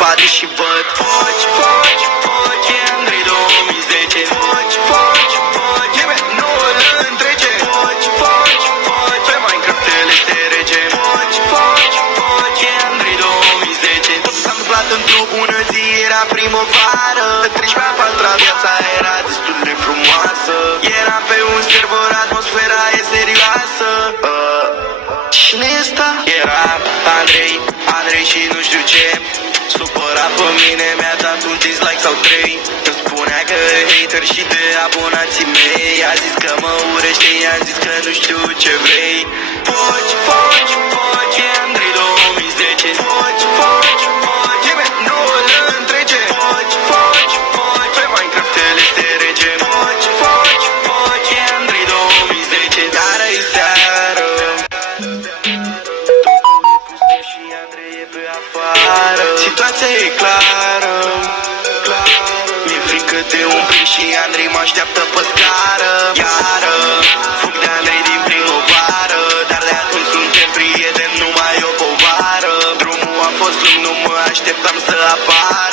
spate și văd Foci, foci, foci, e Andrei 2010 Foci, foci, foci, e Noul întrece Foci, foci, foci, pe Minecraft el este rege Foci, foci, foci, e Andrei 2010 Tot s-a întâmplat într-o bună zi, era primăvară 13-a, 4-a, viața era destul de frumoasă Era pe un server, atmosfera e serioasă Cine e ăsta? Era Andrei și nu știu ce Supărat pe mine, mi-a dat un dislike sau 3 Îmi spunea că e hater și de abonații mei A zis că mă urește, i-am zis că nu știu ce vrei Foci, foci, foci, e Andrei 2010 Foci, foci, foci, e Noul întrece Foci, foci, foci, pe Minecraft el este rege Foci, foci, foci, e Andrei 2010 Seară-i seară și Andrei e pe afară Situația e clară Mi-e frică de un prim și Andrei mă așteaptă pe scară Iară fug de Andrei din primăvară Dar de atunci suntem prieteni, nu mai e o povară Drumul a fost lung, nu mă așteptam să apară